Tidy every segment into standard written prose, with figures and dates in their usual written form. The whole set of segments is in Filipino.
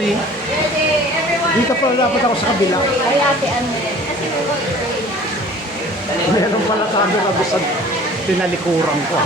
sorry. Dito pala dapat ako sa kabila. Ay, ate, ano? Meron pala camera doon sa tinalikuran ko.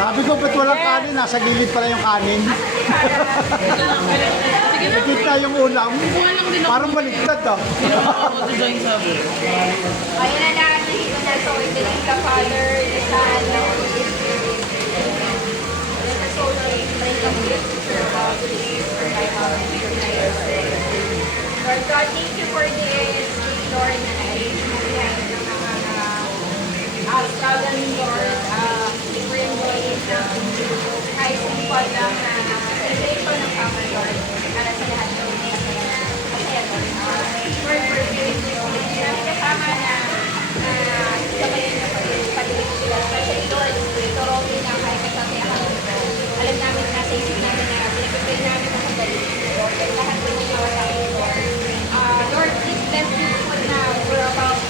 Sabi ko, ba't walang kanin? Nasa gilid pala yung kanin. Nakita yung ulam. Parang baliktad ah. Ayun na natin dito na so ito yung ka-father, the son, the Holy Spirit. Let us all pray the future about this for thy power and your Lord God, thank you for this, Lord, na naiintindihan ng mga struggling, Lord, different ways ng kahit simple lang na celebration ng Papa, Lord, para sa lahat ng masaya, Lord. Lord, for giving this week, namin kasama na sabayin na pag-ibig sila. Kasi, Lord, ito rin na kahit kasasayahan ito. Alam namin na sa isip namin na pinag-pray namin na sandali, Lord, at lahat ng mga tayo, Lord. Lord, please bless this one na we're about to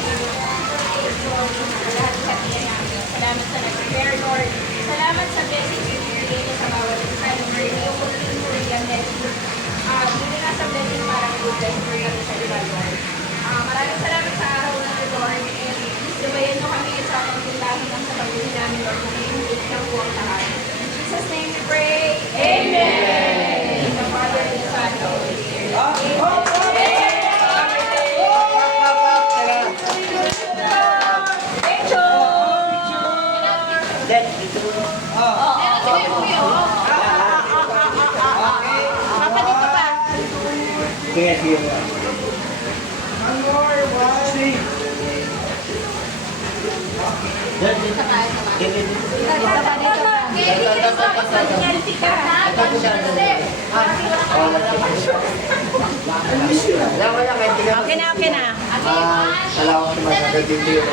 take, Lord, lahat sa tiyan namin. Salamat sa nag-prepare, Lord. Salamat sa blessings you create sa bawat isa. Lord, yung continuing yung blessings. Hindi nga sa blessing parang good blessing for you sa iba, Lord. Maraming salamat sa araw na ito, Lord. And please gabayan mo kami sa pagpuntahin ng sa pagbuhin namin, Lord, na i-invite ng buong lahat. In Jesus' name we pray. Amen! In the Father, and the Son, and the Holy Spirit. Amen! Okay na, okay na. Salamat sa mga nagdito yun. 1,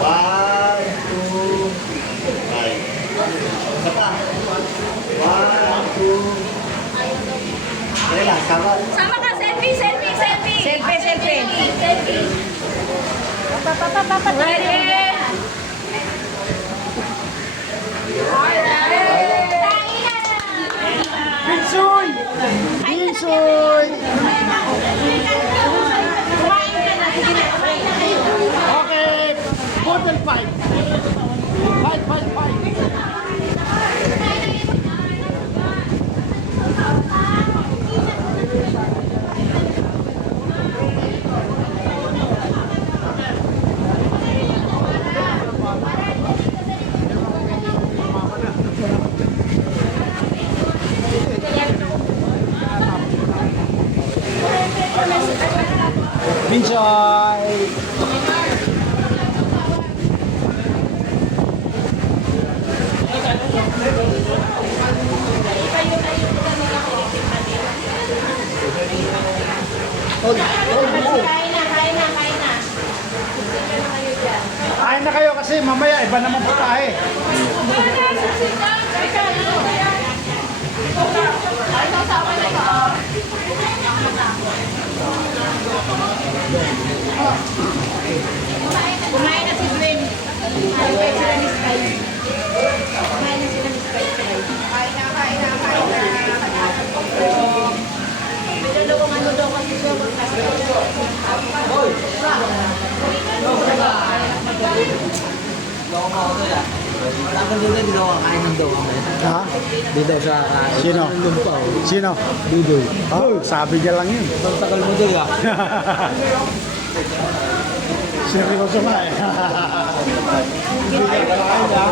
2, 5. Isa pa. 1, 2. Kaya lang, sama. Sama ka, selfie, selfie, selfie. Selfie, selfie. Selfie. Ready? Binsoy! Binsoy! Okay, total 5. 5. Binsoy! Kain na kayo kasi mamaya iba naman putahe. Kumain na si Gwen. Kumain sila ni Sky. Kumain na sila ni Sky. Kain na. Pinulong ano daw kasi siya magkasal. Dapat doon hindi daw kakain ng daw. Ha? Hindi daw siya kakain. Sino? Sino? Dudoy. Oh, sabi niya lang yun. Ang tagal mo doon ah. Seryoso nga eh. Hindi ka kakain ha?